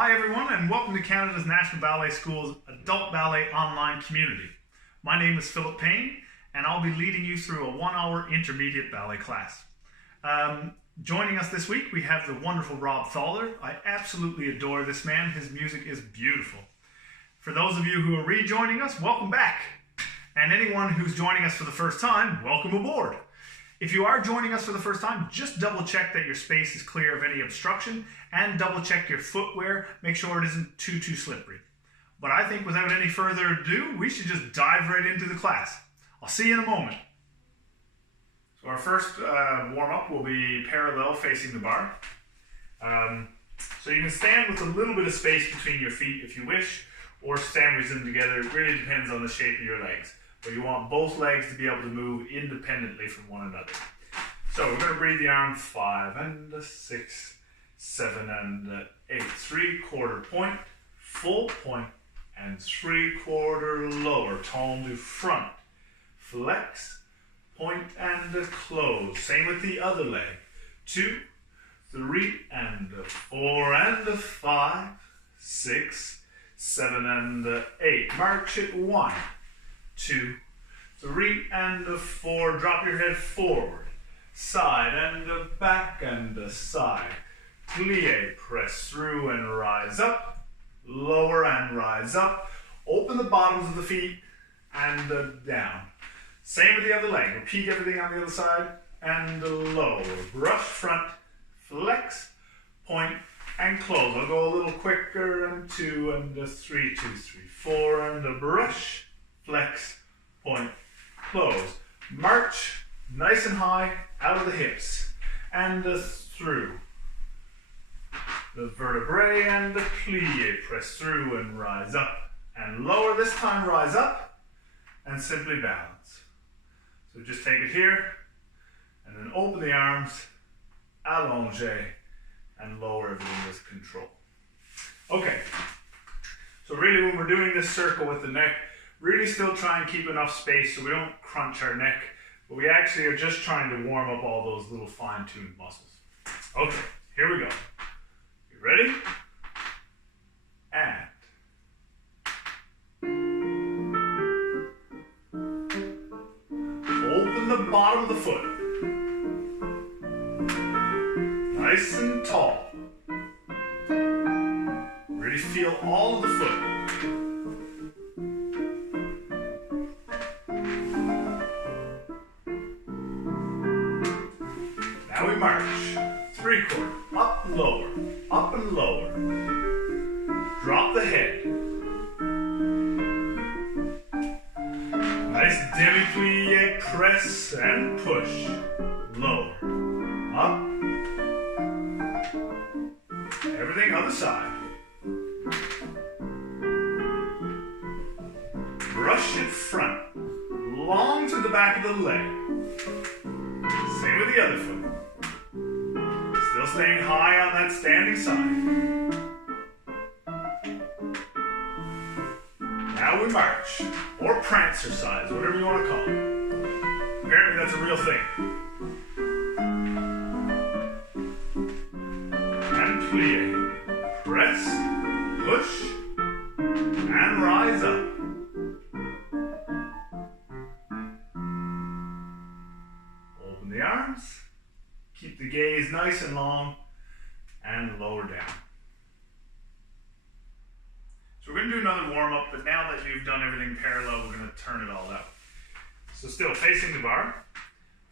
Hi everyone, and welcome to Canada's National Ballet School's Adult Ballet Online Community. My name is Philip Payne, and I'll be leading you through a 1-hour intermediate ballet class. Joining us this week, we have the wonderful Rob Thaler. I absolutely adore this man. His music is beautiful. For those of you who are rejoining us, welcome back. And anyone who's joining us for the first time, welcome aboard. If you are joining us for the first time, just double check that your space is clear of any obstruction and double check your footwear. Make sure it isn't too slippery. But I think without any further ado, we should just dive right into the class. I'll see you in a moment. So our first warm-up will be parallel facing the bar. So you can stand with a little bit of space between your feet if you wish, or sandwich them together. It really depends on the shape of your legs. But you want both legs to be able to move independently from one another. So we're going to breathe the arm 5 and a 6, 7 and a 8. 3/4 point, full point, and 3/4 lower. Tendu front. Flex, point and a close. Same with the other leg. 2, 3 and a 4 and a 5, 6, 7 and a 8. March it 1, 2, 3 and a 4. Drop your head forward. Side and a back and a side. Plie, press through and rise up. Lower and rise up. Open the bottoms of the feet and down. Same with the other leg. Repeat everything on the other side and lower. Brush front, flex, point, and close. I'll go a little quicker, and 2 and a 3, 2, 3, 4 and a brush, flex, point, close. March, nice and high, out of the hips, and through. The vertebrae and the plie, press through and rise up, and lower. This time rise up, and simply balance. So just take it here, and then open the arms, allonge, and lower everything with control. Okay, so really when we're doing this circle with the neck, really still try and keep enough space so we don't crunch our neck, but we actually are just trying to warm up all those little fine-tuned muscles. Okay, here we go. You ready? And open the bottom of the foot. Nice and tall. Really feel all of the foot. Now we march. 3/4. Up, lower. Up and lower. Drop the head. Nice demi-plie, press and push. Lower. Up. Everything other side. Brush it front. Long to the back of the leg. Same with the other foot. Still staying high on that standing side. Now we march. Or prancercise, whatever you want to call it. Apparently that's a real thing. And plie. Press, push, and rise up. Open the arms. Keep the gaze nice and long and lower down. So we're going to do another warm-up, but now that you've done everything parallel, we're going to turn it all out. So still facing the bar.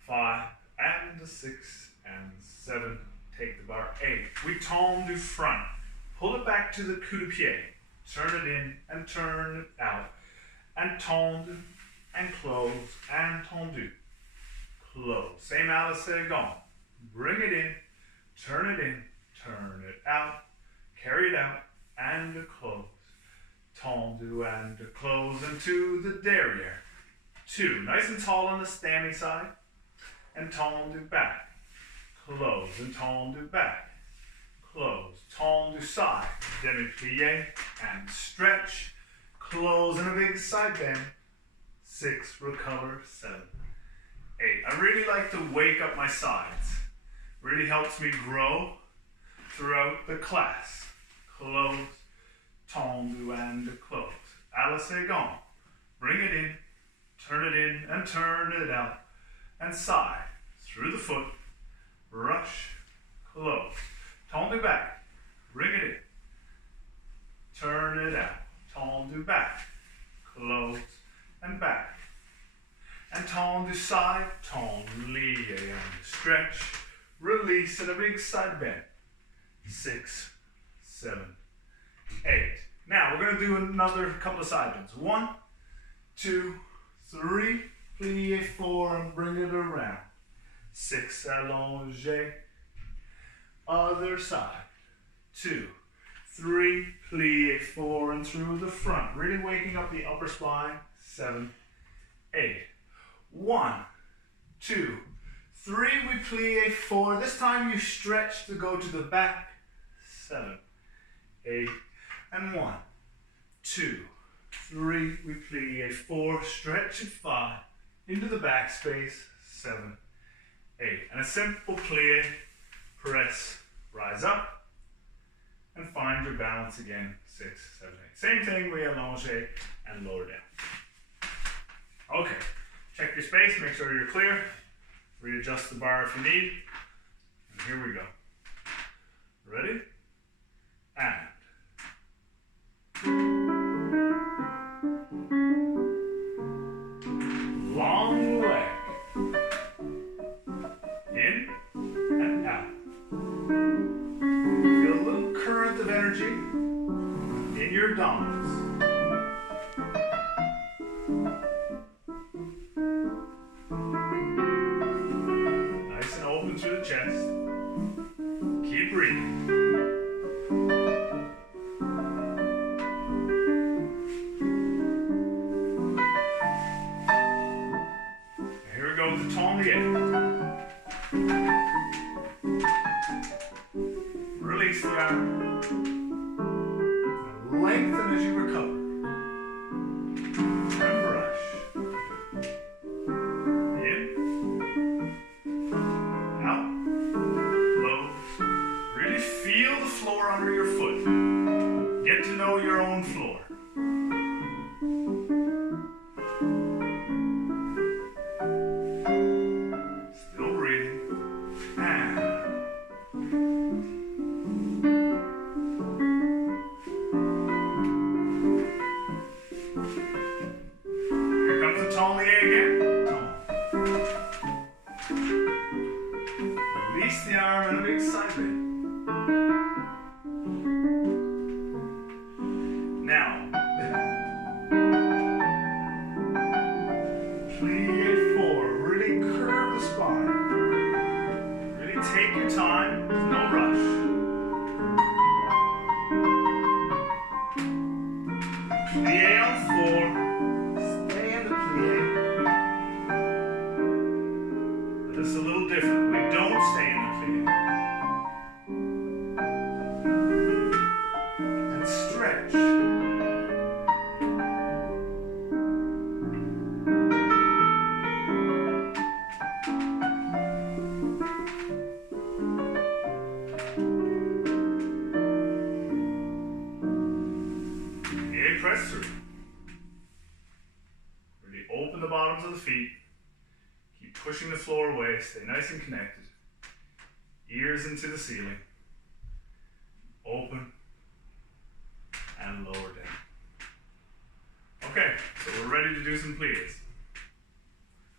5 and a 6 and 7. Take the bar. 8. We tendu front. Pull it back to the coup de pied. Turn it in and turn it out. And tendu and close and tendu. Close. Same Alice second. Bring it in, turn it out, carry it out, and close. Tendu and close into the derriere. 2, nice and tall on the standing side, and tendu back. Close and tendu back. Close, tendu side, demi-plie, and stretch. Close and a big side bend. 6, recover, 7, 8. I really like to wake up my sides. Really helps me grow throughout the class. Close let's say gone. Bring it in, turn it in, and turn it out. And side, through the foot, rush, close. Tendu back, bring it in, turn it out. Tendu back, close, and back. And tendu side, tendu lié, and stretch, release, and a big side bend. 6, 7, 8. Now we're going to do another couple of side bends. 1, 2, 3, plie 4 and bring it around. 6, allongé. Other side. 2, 3, plie 4 and through the front. Really waking up the upper spine. 7, 8. 1, 2, 3, we plie 4. This time you stretch to go to the back. 7, 8, and 1, 2, 3, we plie 4, stretch at 5, into the back space, 7, 8. And a simple plie, press, rise up, and find your balance again, 6, 7, 8. Same thing, we allonge and lower down. Okay, check your space, make sure you're clear. Readjust the bar if you need. And here we go. Ready? And. Long leg. In and out. Feel a little current of energy in your abdominals. Nice and open through the chest. Keep breathing. Release the arm. Lengthen as you recover. And brush. In. Out. Close. Really feel the floor under your foot. Get to know your own floor. Release the arm and a big side bend. Now, plie 4. Really curve the spine. Really take your time. There's no rush. Plie on 4. Stay in the plie. But it's a little different. We don't stay in the plie. And stretch. Okay, press through. Really open the bottoms of the feet. Keep pushing the floor away. Stay nice and connected. Ears into the ceiling. Open and lower down. Okay, so we're ready to do some plies.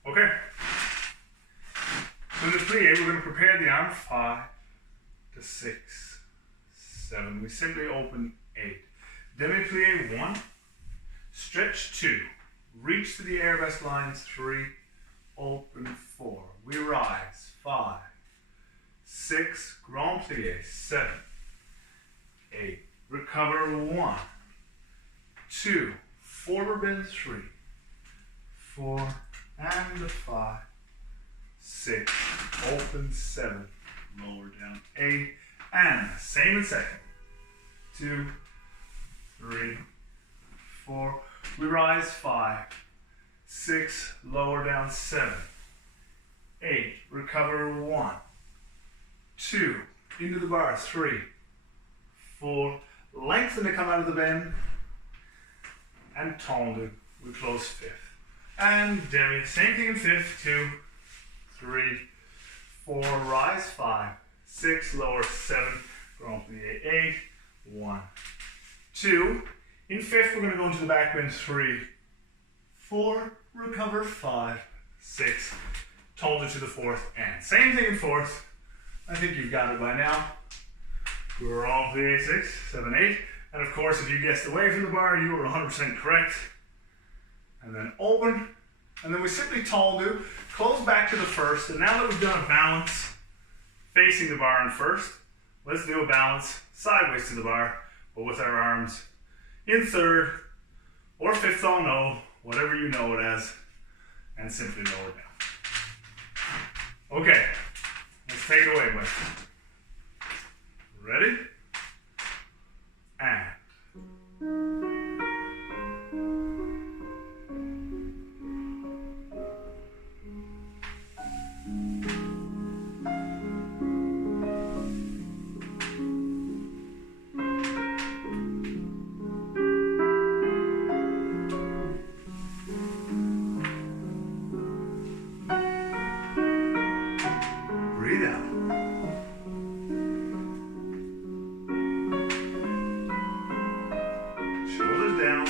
Okay. So in the plie, we're going to prepare the arm 5 to 6, 7. We simply open 8. Demi-plie 1. Stretch 2. Reach to the arabesque lines 3. Open 4. We rise 5, 6. Grand plie 7, 8. Recover 1, 2. Forward bend 3, 4, and 5, 6. Open 7. Lower down 8. And same in second. 2, 3, 4. We rise 5, 6. Lower down 7, 8. Recover 1, 2. Into the bar 3, 4. Lengthen to come out of the bend. and tendu. We close fifth. And demi, same thing in fifth. 2, 3, 4, rise, 5, 6, lower, 7, grand plie, 8, 1, 2. In fifth, we're going to go into the back bend, 3, 4, recover, 5, 6, tendu to the fourth, and same thing in fourth. I think you've got it by now. Grand plie, 6, 7, 8. And of course, if you guessed away from the bar, you were 100% correct. And then open. And then we simply tendu, close back to the first. And now that we've done a balance facing the bar in first, let's do a balance sideways to the bar, but with our arms in third or fifth en haut, whatever you know it as, and simply lower down. Okay, let's take it away, buddy. Ready? And breathe out. Shoulders down.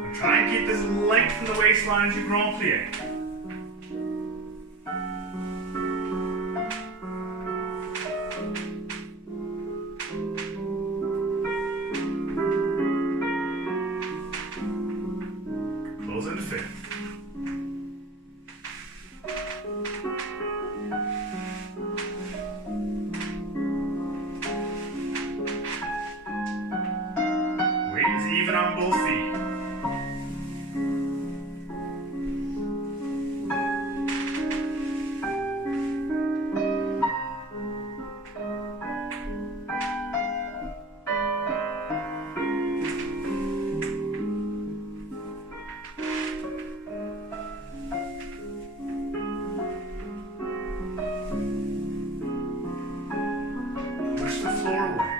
And try and keep this length from the waistline as you grand plie. Close into fifth. Weight is even on both feet. Push the floor away.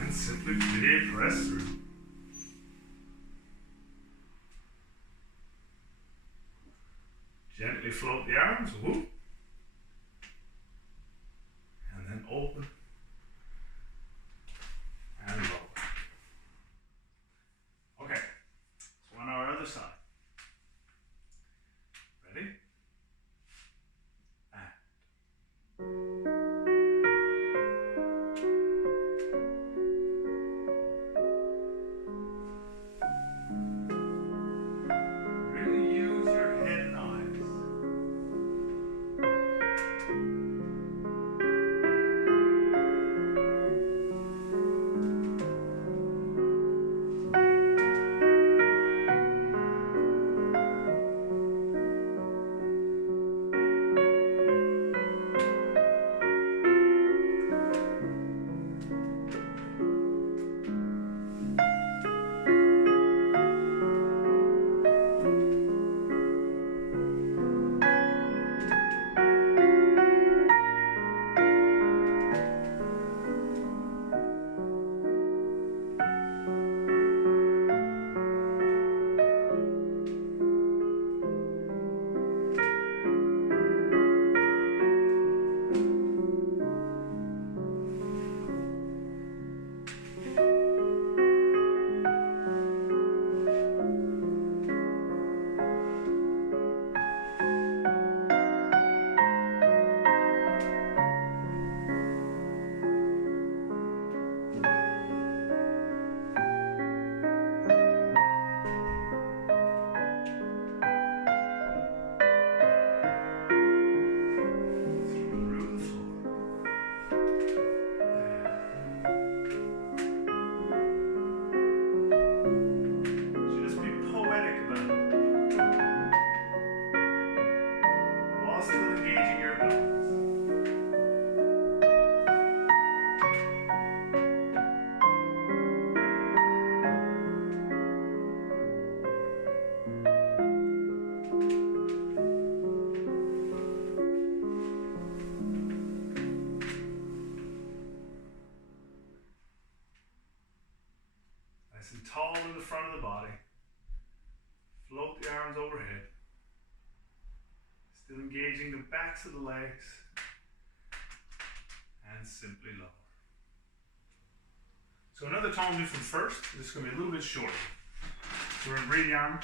And simply plie, press through. Gently float the arms. Whoop. And then open and lower. Okay, so on our other side. Ready? Really use your head and eyes. Nice and tall in the front of the body. Float the arms overhead. Still engaging the backs of the legs. And simply lower. So another tendu from first. This is going to be a little bit shorter. So we're in breathe the arm.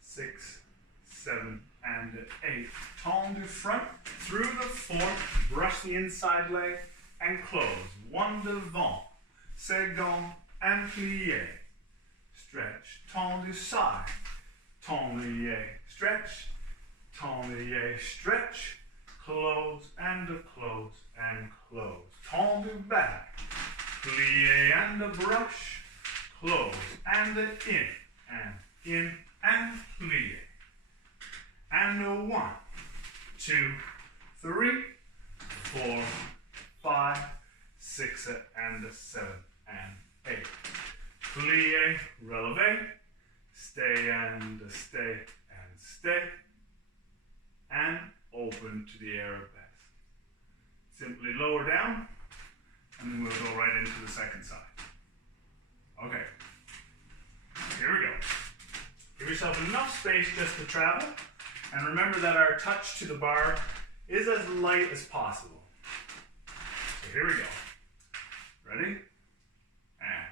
6, 7, and 8. Tendu front through the fourth. Brush the inside leg and close. One devant. Second and plié. Stretch. Tendu side. Tendu stretch. Tendu stretch. Close and close and close. Tendu back. Plié and a brush. Close and in and plié. And 1, 2, 3, 4, 5, 6, and 7, and 8. Plié, releve, stay and stay and stay, and open to the arabesque. Simply lower down, and then we'll go right into the second side. Okay, here we go. Give yourself enough space just to travel, and remember that our touch to the bar is as light as possible. So here we go. Ready? And.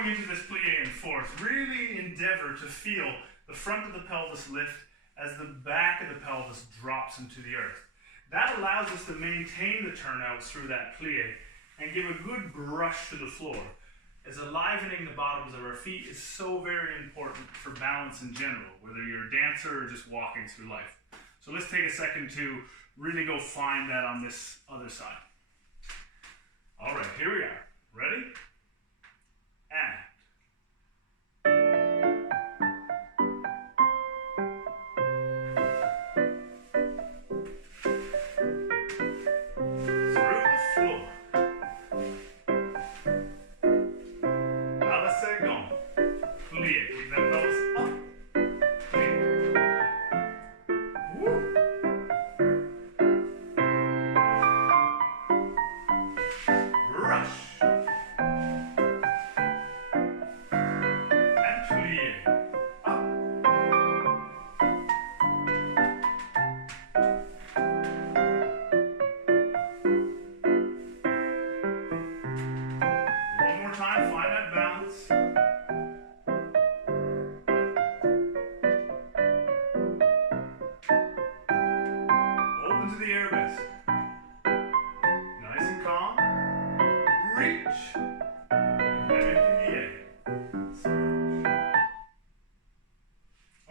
Into this plie and fourth, really endeavor to feel the front of the pelvis lift as the back of the pelvis drops into the earth. That allows us to maintain the turnouts through that plie and give a good brush to the floor, as enlivening the bottoms of our feet is so very important for balance in general, whether you're a dancer or just walking through life. So let's take a second to really go find that on this other side. All right, here we are. Ready? And. Through the floor. Ballet second. Plié. Keep that pelvis up. Plié. Woo. Brush. Time, find that balance. Open to the arabesque. Nice and calm. Reach. And plié.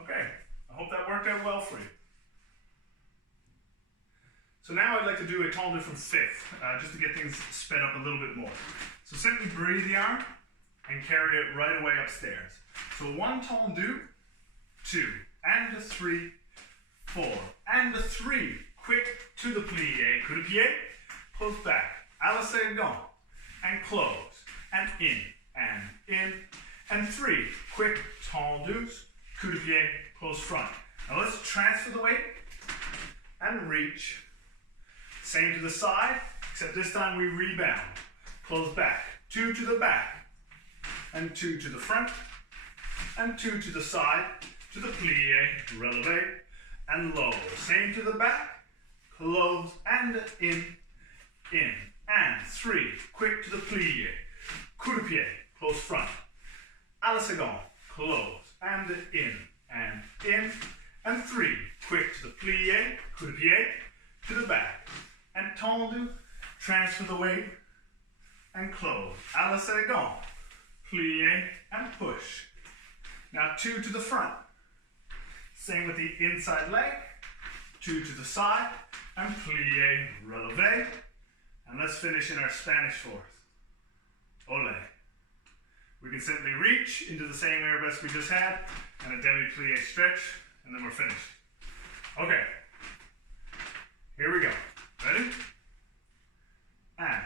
Okay, I hope that worked out well for you. So now I'd like to do a tendu from fifth, just to get things sped up a little bit more. So simply breathe the arm and carry it right away upstairs. So 1 tendu, 2, and a 3, 4, and a 3. Quick to the plié, coup de pied, close back, à la second, and close, and in, and 3. Quick tendus, coup de pied, close front. Now let's transfer the weight and reach. Same to the side, except this time we rebound. Close back, 2 to the back, and 2 to the front, and 2 to the side, to the plié, releve, and lower. Same to the back, close, and in, and 3, quick to the plie, coup de pied, close front, à la seconde, close, and in, and 3, quick to the plie, coup de pied, to the back, and tendu, transfer the weight, and close, à la seconde, plie, and push. Now 2 to the front, same with the inside leg, 2 to the side, and plie, releve, and let's finish in our Spanish fourth. Ole. We can simply reach into the same arabesque we just had, and a demi-plie stretch, and then we're finished. Okay, here we go. Ready? And.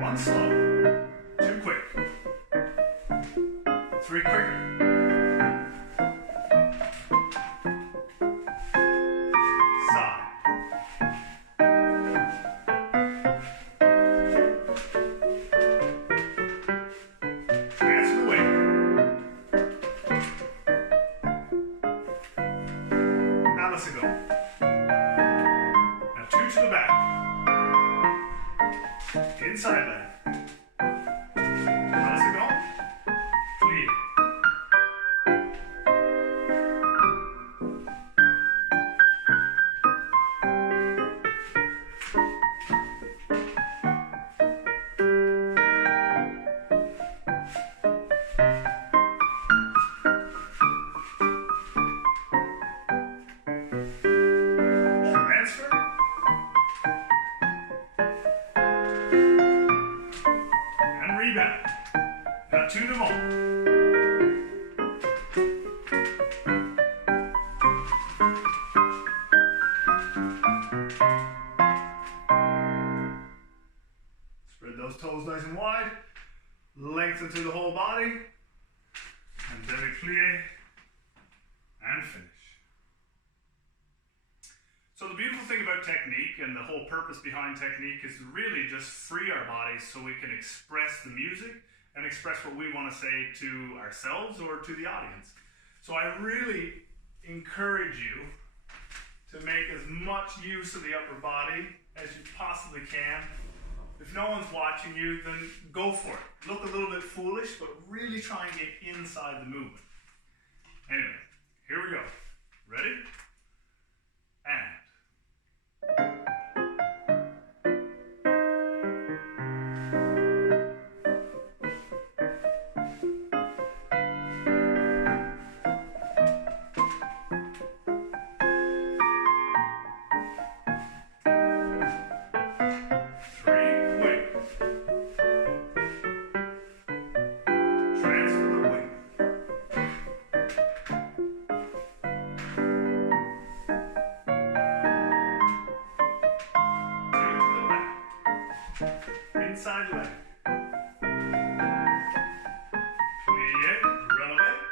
One slow, 2 quick, 3 quicker. Inside leg. How's it going? Plie. Transfer. Rebound. Now 2 to more. Spread those toes nice and wide. Lengthen through the whole body. And demi-plie. And finish. So the beautiful thing about technique and the whole purpose behind technique is to really just free our bodies so we can express the music and express what we want to say to ourselves or to the audience. So I really encourage you to make as much use of the upper body as you possibly can. If no one's watching you, then go for it. Look a little bit foolish, but really try and get inside the movement. Anyway, here we go. Ready? And. Inside leg. Plie, releve,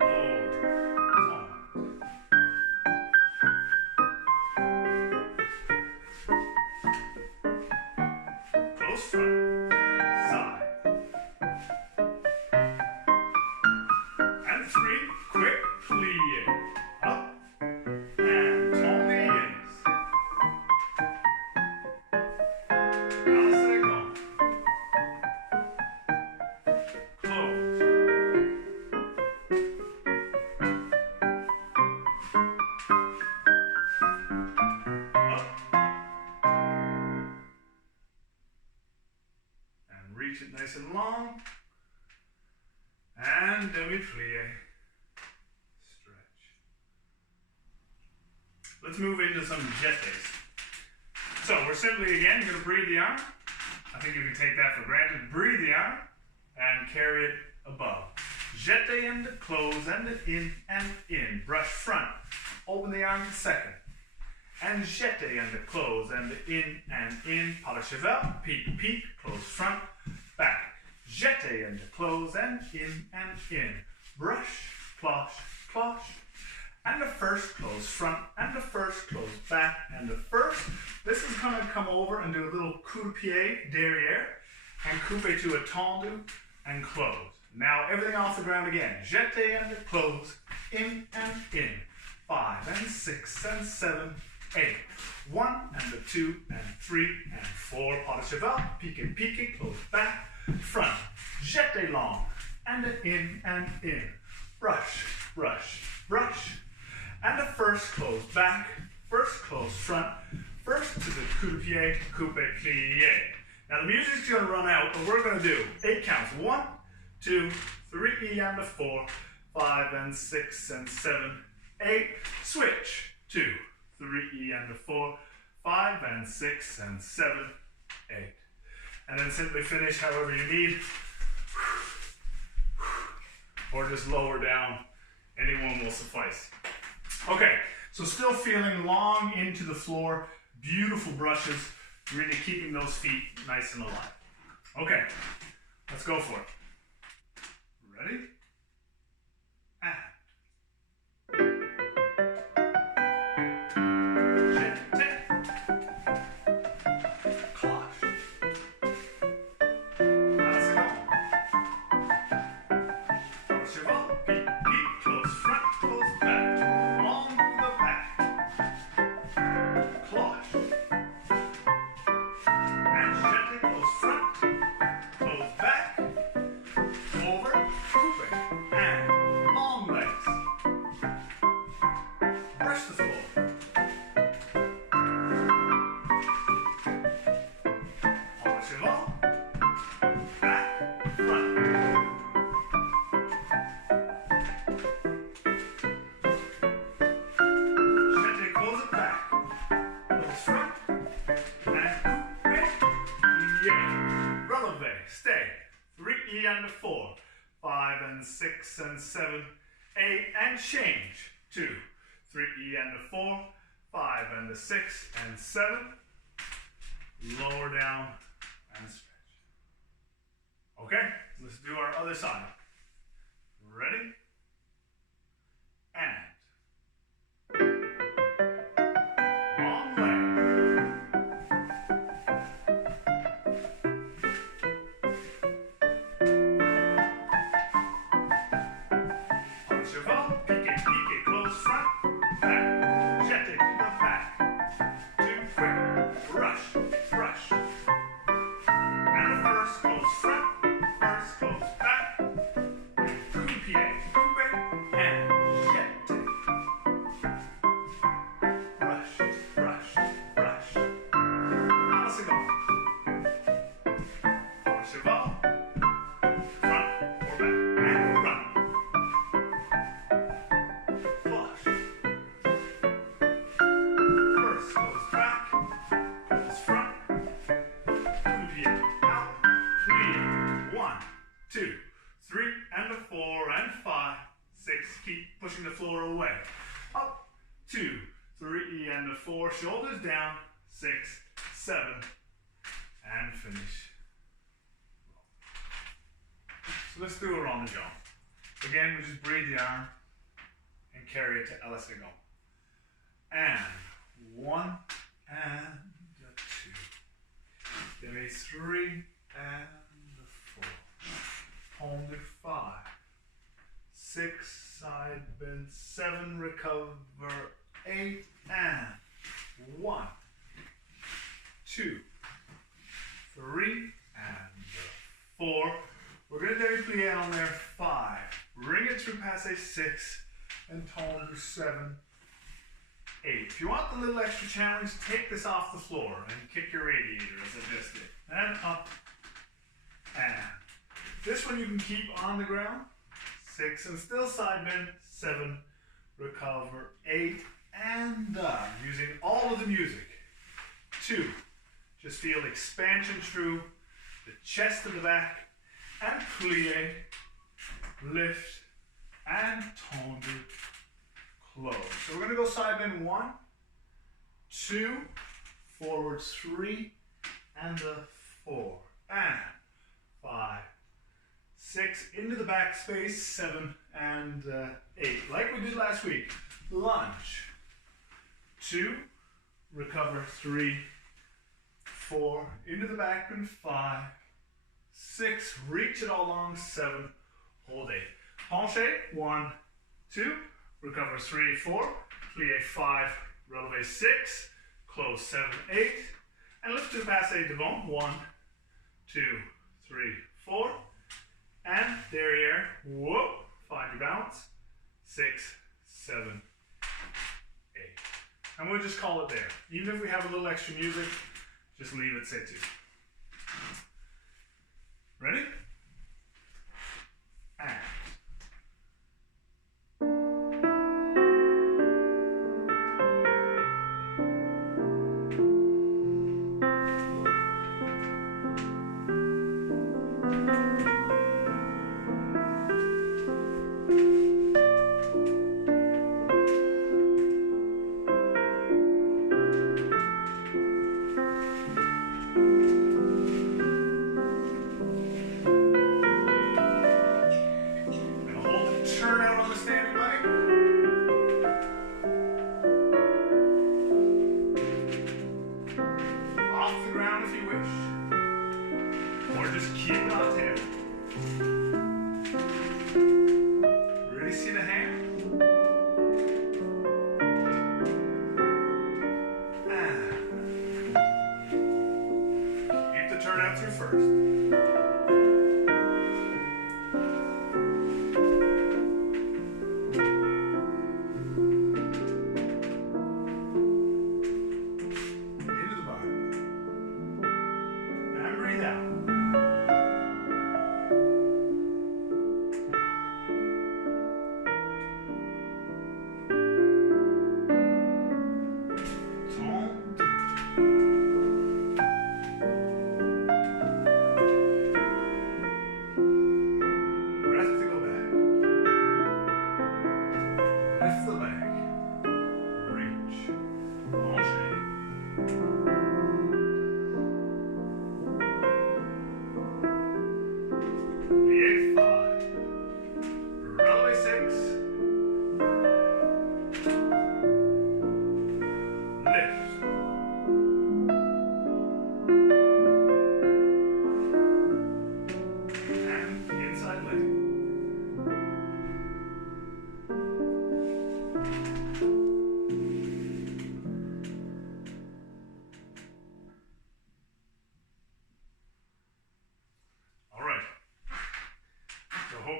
lower, close front, side, and 3, quick, plie, up, and tendu. Reach it nice and long, and demi-plie, stretch. Let's move into some jetés. So we're simply, again, going to breathe the arm. I think you can take that for granted. Breathe the arm and carry it above. Jeté and close and in. Brush front. Open the arm second. And jeté and close and in. Pas le cheval. Peek, close front. Back. Jeté and close and in. Brush, cloche. And the first close front, and the first close back, and the first. This is going to come over and do a little coup de pied derrière, and coupe to a tendu, and close. Now everything off the ground again. Jeté and close, in. 5 and 6 and 7, 8. 1 and the 2 and 3 and 4. Pas de cheval, pique, pique, close back, front, jete long, and in and in. Brush, brush, brush. And the first close back, first close front, first to the coup de pied, coupe, plie. Now the music's going to run out, but we're going to do 8 counts. 1, 2, 3 and the 4, 5 and 6 and 7, 8. Switch. 2, 3 and the 4, 5 and 6 and 7, 8. And then simply finish however you need. Or just lower down. Any one will suffice. Okay, so still feeling long into the floor. Beautiful brushes. Really keeping those feet nice and alive. Okay, let's go for it. Ready? And. And a 4, 5 and 6 and 7, 8 and change. 2, 3 and a 4, 5 and a 6 and 7. Lower down and stretch. Okay, let's do our other side. Ready? And. Long leg. Pushing the floor away. Up, 2, 3 and a 4. Shoulders down. 6, 7, and finish. So let's do it on the jump. Again, we just breathe the arm and carry it to El Segundo. And 1 and 2. Then a 3 and a 4. Hold it 5. 6, side bend, 7, recover, 8, and 1, 2, 3, and 4. We're going to demi-plie on there, 5. Bring it through passe 6, and tone to 7, 8. If you want the little extra challenge, take this off the floor and kick your radiator as I just did. And up, and. This one you can keep on the ground. 6 and still side bend, 7, recover, 8, and done. Using all of the music. 2, just feel expansion through the chest and the back, and plie, lift, and tendu, close. So we're going to go side bend 1, 2, forward 3, and a 4, and 5, 6, into the back space, 7 and 8. Like we did last week. Lunge. 2, recover 3, 4, into the back bend 5, 6, reach it all long, 7, hold 8. Penché, 1, 2, recover 3, 4, Plie 5, releve 6, close 7, 8, and lift to passe devant. 1, 2, 3, 4, and derriere. Whoop, find your balance. 6, 7, 8. And we'll just call it there. Even if we have a little extra music, just leave it set to. Ready? And.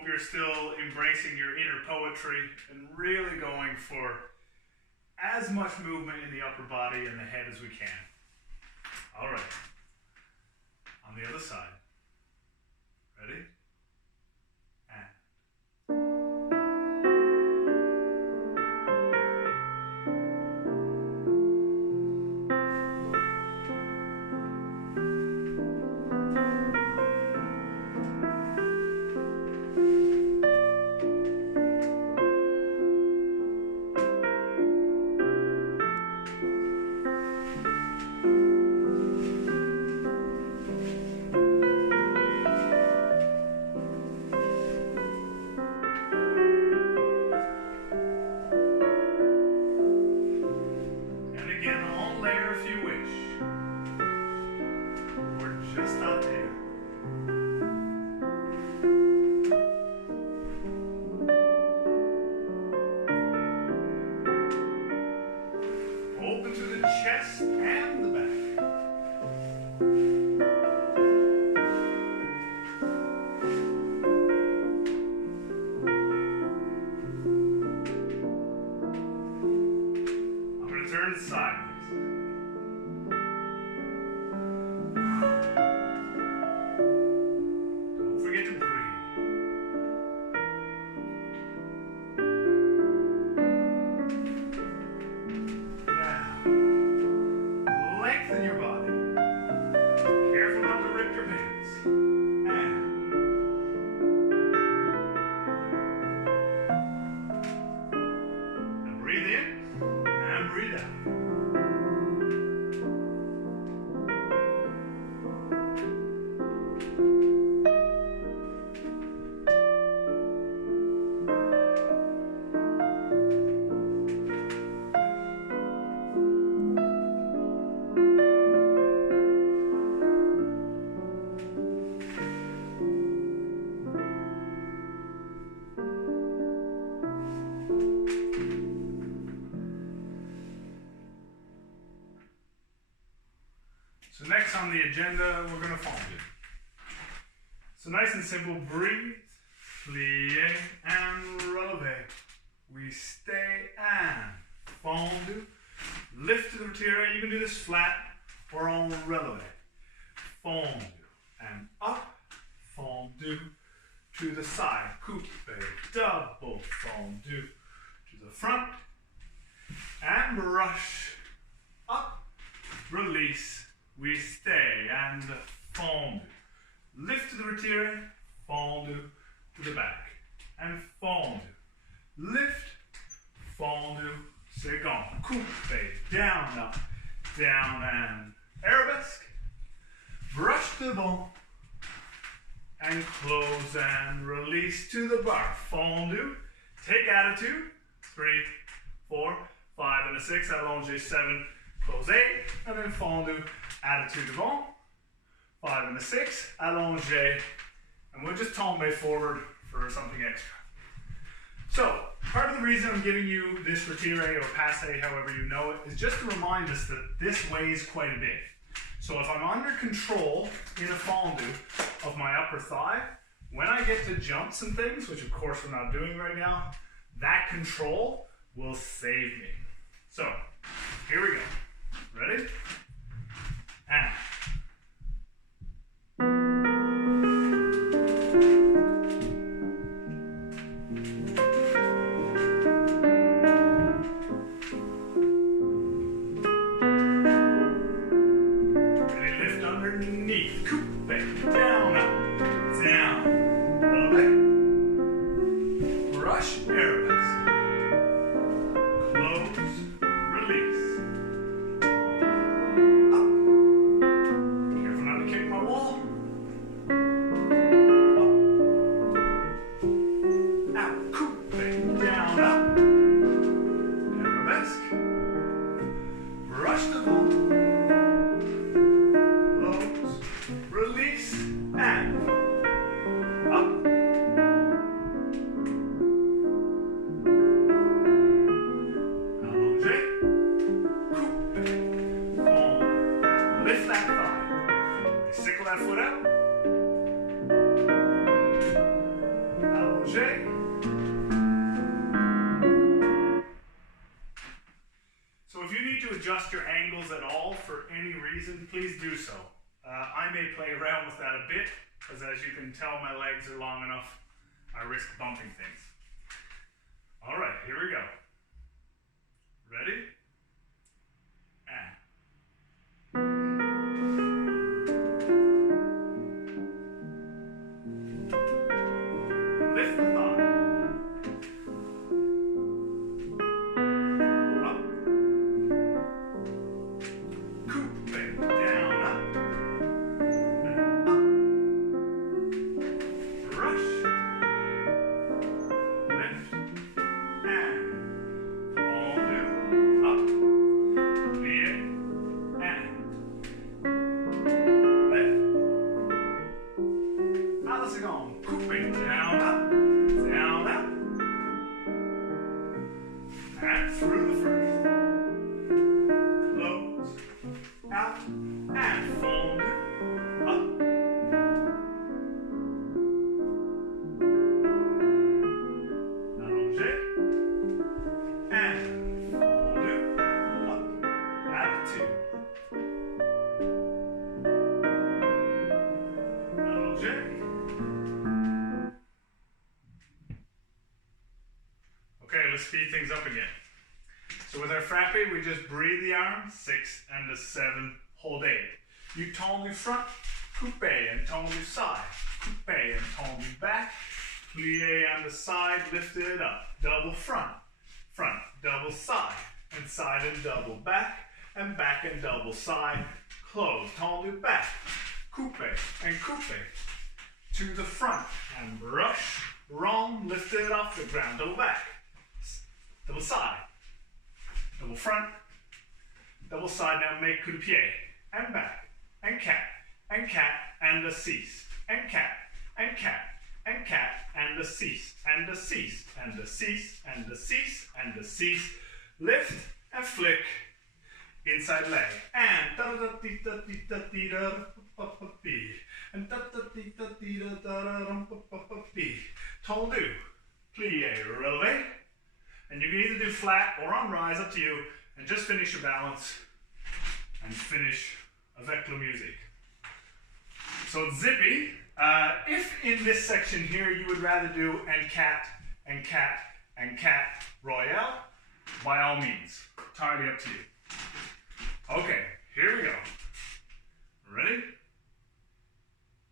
You're still embracing your inner poetry and really going for as much movement in the upper body and the head as we can. All right. On the other side. Ready? Breathe in and breathe out. So next on the agenda, we're going to fondue. So nice and simple, breathe, plie, and releve. We stay and fondue. Lift to the rotira. You can do this flat or on releve. Fondue and up, fondue to the side. Coupe, double fondue to the front. And brush, up, release. We stay and fondue. Lift to the rotira, fondue to the back. And fondue. Lift, fondue, second, coupe, down, up, down, and arabesque. Brush devant, and close and release to the bar. Fondue, take attitude, 3, 4, 5, and a 6, allonge 7, close 8, and then fondue, attitude devant, 5 and a 6, allonge, and we'll just tombe forward for something extra. So, part of the reason I'm giving you this retire or passe, however you know it, is just to remind us that this weighs quite a bit. So if I'm under control in a fondue of my upper thigh, when I get to jumps and things, which of course we're not doing right now, that control will save me. So, here we go. Ready? And. Adjust your angles at all for any reason, please do so. I may play around with that a bit, because as you can tell, my legs are long enough, I risk bumping things. All right, here we go. Ready? And. Lift the thigh. Through the first, close, out, and fold, up, allonge, and fold, up, attitude, allonge. Okay, let's speed things up again. So with our frappe, we just breathe the arm, 6 and a 7, hold 8. You tend du front, coupe and tend du side, coupe and tend du back, plie on the side, lift it up, double front, front, double side and double back and double side, close, tend du back, coupe and coupe to the front and brush, wrong, lift it off the ground, double back, double side. Double front, double side, now make coup de pied, and back, and cat, and a cease, and cat, and cat, and cat, and a cease, and a cease, and a cease, and a cease, and a cease, lift and flick, inside leg, and da da dee da dee da dee da pa pa dee, and da da dee da dee da da da pa pa pa dee. Tendu, plie, releve, and you can either do flat or on rise, up to you, and just finish your balance and finish avec la musique. So zippy. If in this section here you would rather do and cat and cat and cat royale, by all means, entirely up to you. Okay, here we go. Ready?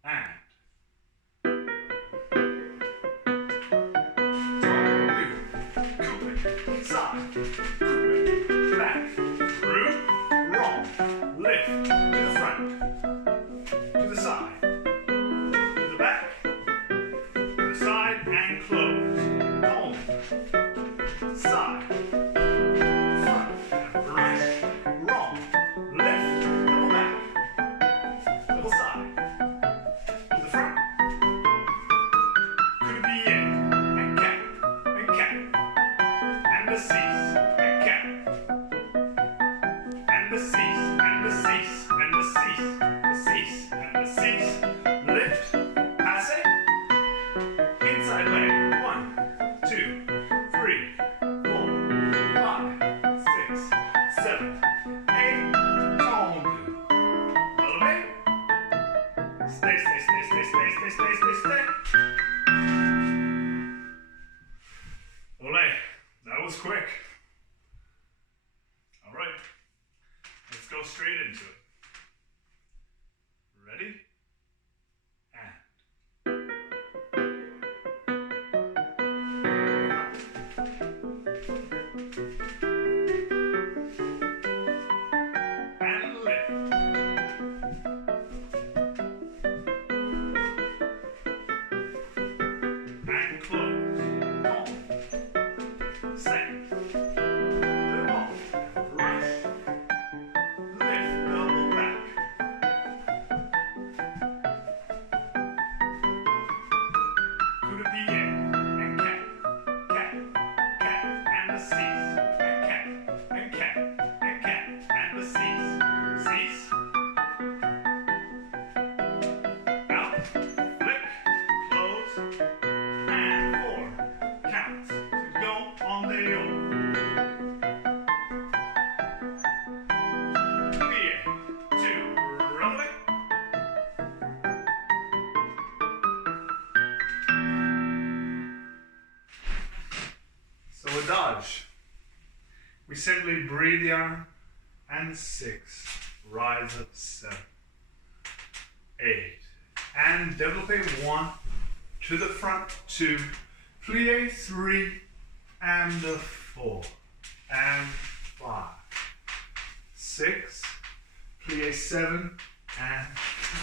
And. Coupe, side, coupe, back, through, wrong, lift, to the front, to the side. Quick. All right, let's go straight into it. Ready? And lift. And close. Home. Set. Dodge. We simply breathe the arm, and 6, rise up 7, 8, and développé 1, to the front 2, plie 3, and 4, and 5, 6, plie 7, and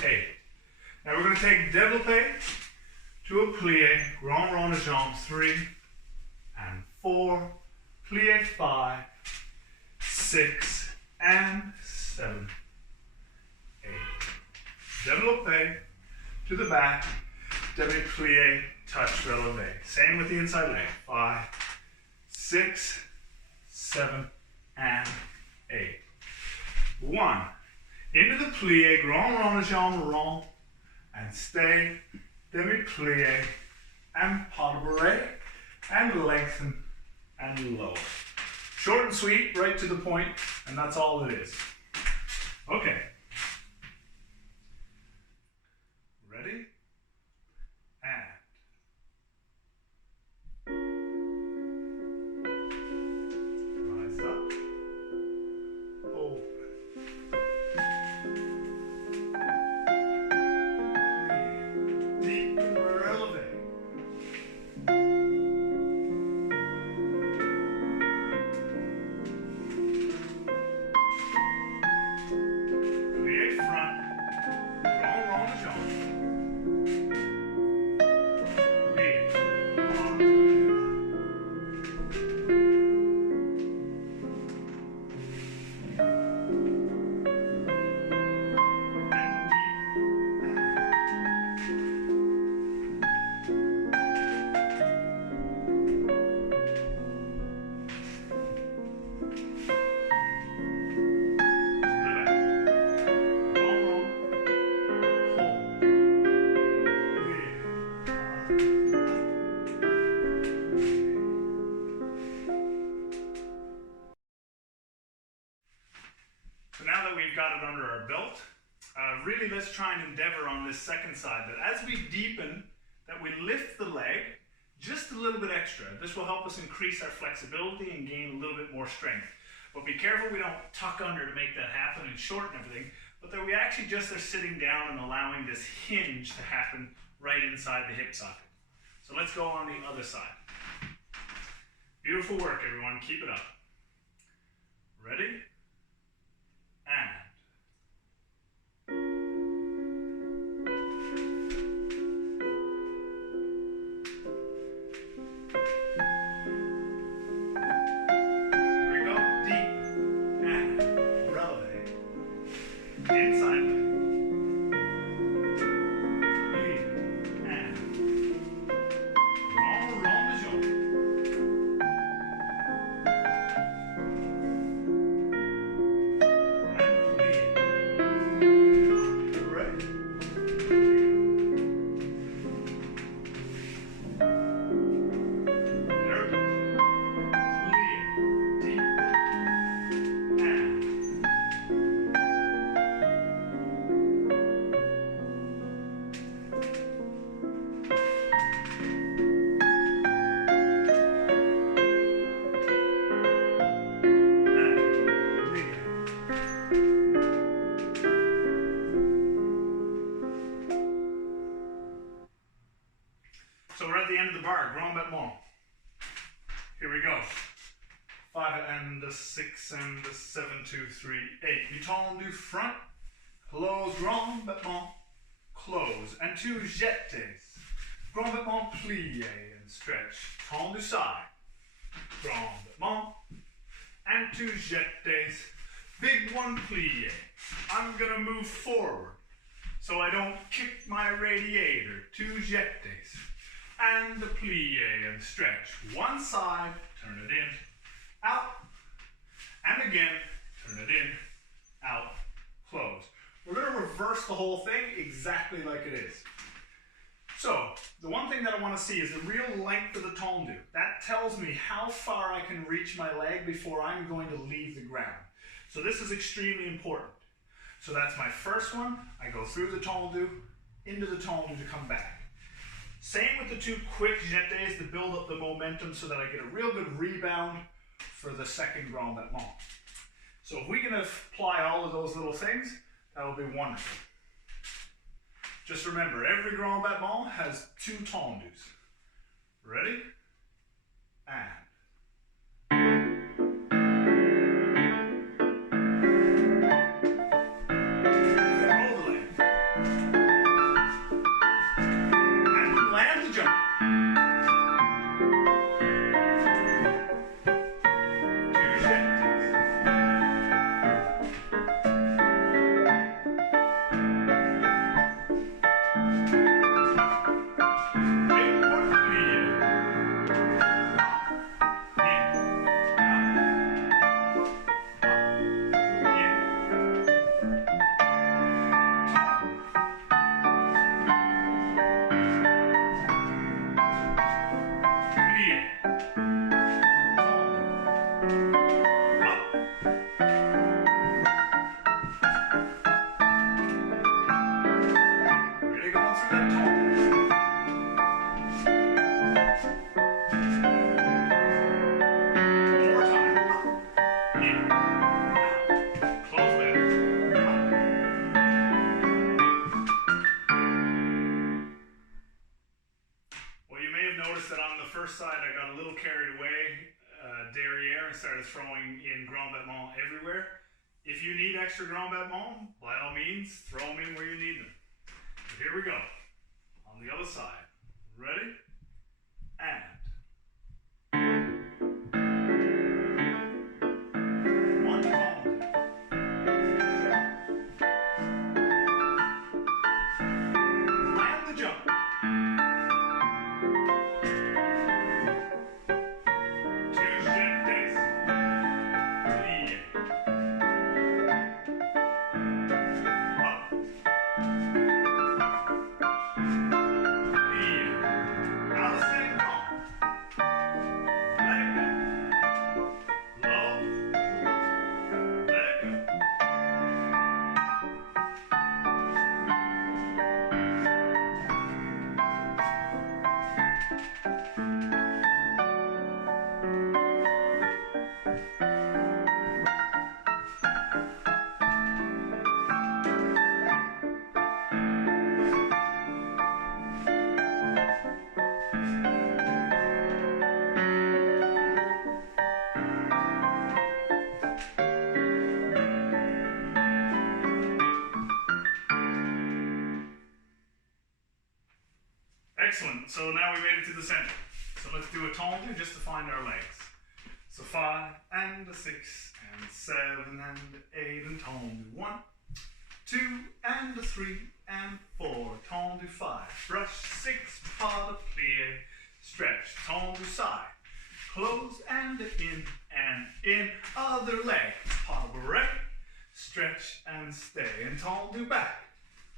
8. Now we're going to take développé to a plie, grand rond de jambe 3, and 4, plie 5, 6, and 7, 8. Développé to the back, demi-plie, touch, releve. Same with the inside leg. 5, 6, 7, and 8. 1. Into the plie, grand rond de jambe rond, and stay, demi-plie, and pas de bourrée, and lengthen and lower. Short and sweet, right to the point, and that's all it is. Okay. Ready? And. Rise up. Open. Deep releve. So now that we've got it under our belt, really let's try and endeavor on this second side that as we deepen, that we lift the leg just a little bit extra. This will help us increase our flexibility and gain a little bit more strength. But be careful we don't tuck under to make that happen and shorten everything, but that we actually just are sitting down and allowing this hinge to happen right inside the hip socket. So let's go on the other side. Beautiful work, everyone. Keep it up. Ready? And. Inside leg. Lead. And. Round the jump. And lead. Right. There we go. Lead. Deep. And. So we're at the end of the bar, grand battement. Here we go. 5 and a 6 and a 7, 2, 3, 8. Du tendu front, close, grand battement, close, and 2 jetés. Grand battement, plié and stretch, tendu side, grand battement, and 2 jetés. Big one, plié. I'm gonna move forward so I don't kick my radiator. 2 jetés. And the plie and stretch. One side, turn it in, out, and again, turn it in, out, close. We're going to reverse the whole thing exactly like it is. So, the one thing that I want to see is the real length of the tendu. That tells me how far I can reach my leg before I'm going to leave the ground. So this is extremely important. So that's my first one. I go through the tendu, into the tendu to come back. Same with the 2 quick jetés to build up the momentum so that I get a real good rebound for the second grand battement. So if we can apply all of those little things, that will be wonderful. Just remember, every grand battement has 2 tendus. Ready? And. Side, I got a little carried away, derriere, and started throwing in grand battement everywhere. If you need extra grand battement, by all means, throw them in where you need them. But here we go. On the other side. Ready? And. One tendu. Land the jump. Excellent. So now we made it to the center. So let's do a tendu just to find our legs. So 5 and a 6 and 7 and 8 and tendu. 1, 2 and a 3 and 4. Tendu 5. Brush 6. Pas de plie. Stretch. Tendu side. Close and in. Other leg. Pas de bourrée. Stretch and stay. And tendu back.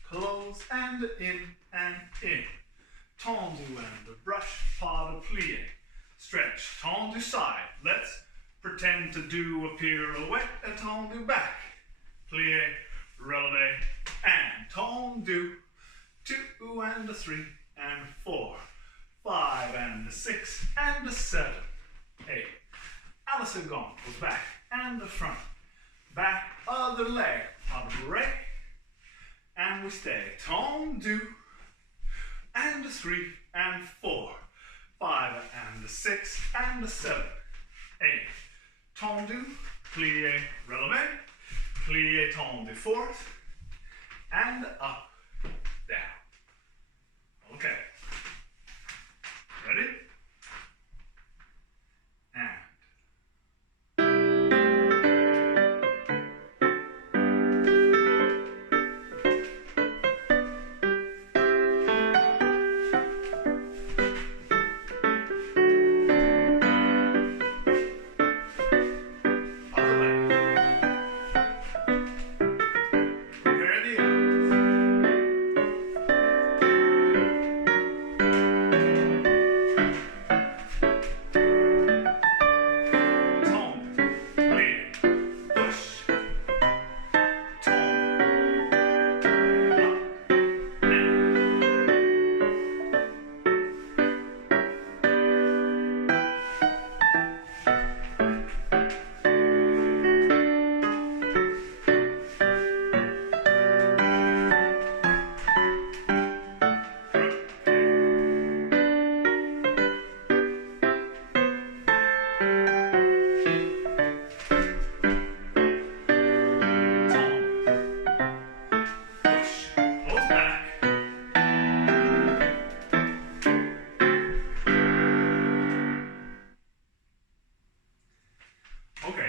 Close and in. Tendu and brush. Pas de plie. Stretch. Tendu side. Let's pretend to do a pirouette. And tendu back. Plie. Releve. And tendu. 2 and a 3 and 4. 5 and a 6 and a 7. 8. À la seconde. Goes back and the front. Back, other leg. Pas de bourrée. And we stay. Tendu. And a 3 and 4. 5 and a 6 and a 7. 8. Tendu. Plie. Releve. Plie. Tendu. Fourth. And up. Down. Okay. Ready? And.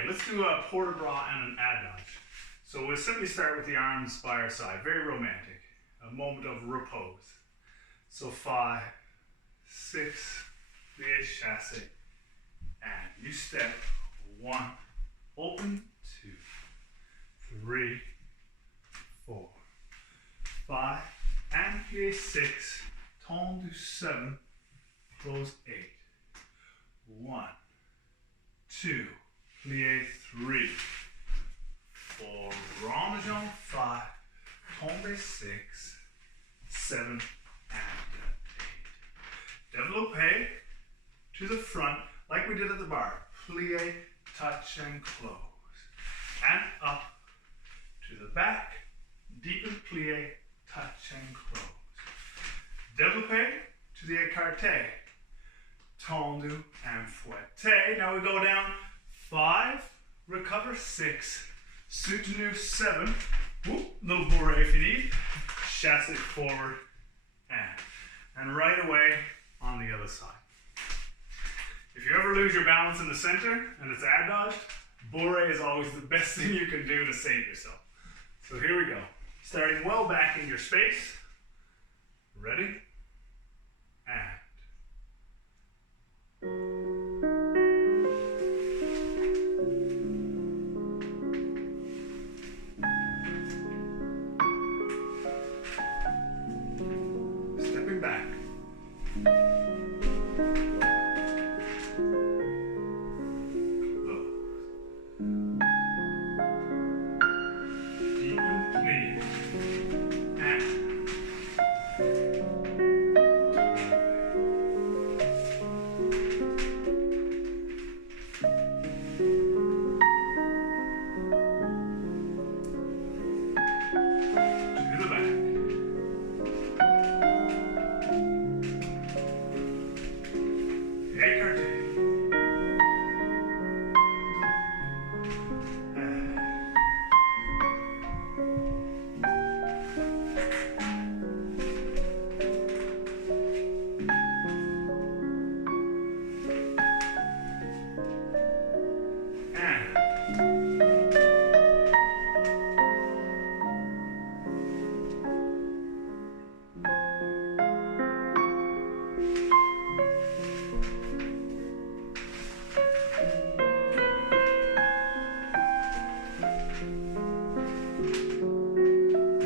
Let's do a port de bras and an adage. So we'll simply start with the arms by our side. Very romantic. A moment of repose. So 5, 6, plie, chasse, and you step 1, open, 2, 3, 4, 5, and plie 6, tendu 7, close 8, 1, 2, plie 3, 4, rond de jambe 5, tombe 6, 7, and 8. Développé to the front like we did at the bar. Plie, touch, and close. And up to the back, deepen, plie, touch, and close. Développé to the écarté. Tendu and fouetté. Now we go down 5, recover 6, soutenu 7, whoop, little bourrée if you need, chasse it forward, and right away on the other side. If you ever lose your balance in the center and it's adaged, bourrée is always the best thing you can do to save yourself. So here we go. Starting well back in your space. Ready? And. Stepping back.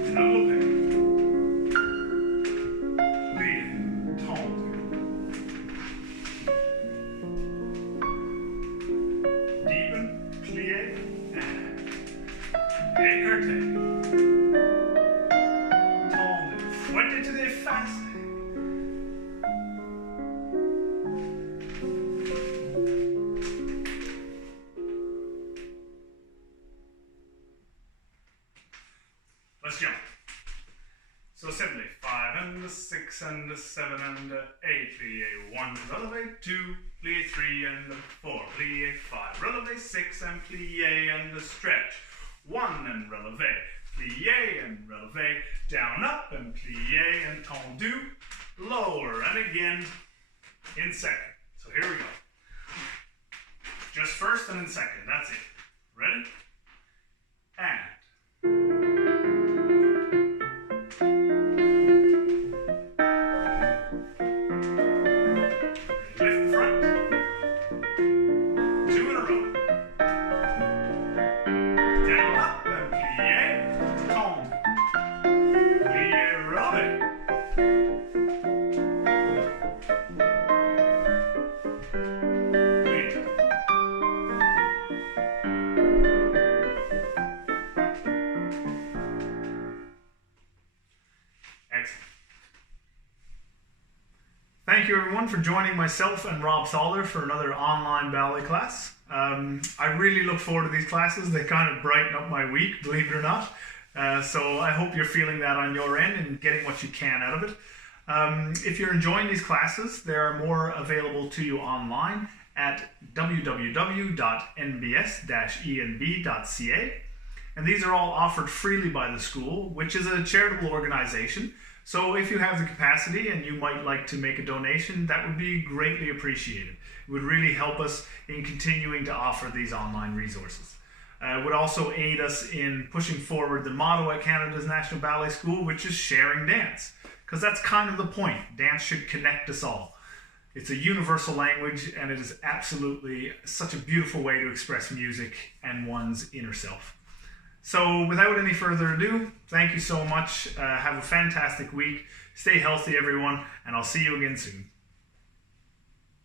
Développé. Plié. Tendu. Deepen. Plié. Écarté. Tendu. Fouetté to the face. Let's jump. So simply 5 and a 6 and a 7 and a 8, plie 1, releve 2, plie 3 and a 4, plie 5, releve 6 and plie and a stretch, 1 and releve, plie and releve, down up and plie and tendu, lower and again in second. So here we go. Just first and then second, that's it. Ready? And thank you everyone for joining myself and Rob Soller for another online ballet class. I really look forward to these classes. They kind of brighten up my week, believe it or not. So I hope you're feeling that on your end and getting what you can out of it. If you're enjoying these classes, there are more available to you online at www.nbs-enb.ca. And these are all offered freely by the school, which is a charitable organization. So if you have the capacity and you might like to make a donation, that would be greatly appreciated. It would really help us in continuing to offer these online resources. It would also aid us in pushing forward the motto at Canada's National Ballet School, which is sharing dance. Because that's kind of the point. Dance should connect us all. It's a universal language, and it is absolutely such a beautiful way to express music and one's inner self. So without any further ado, thank you so much. Have a fantastic week. Stay healthy, everyone, and I'll see you again soon.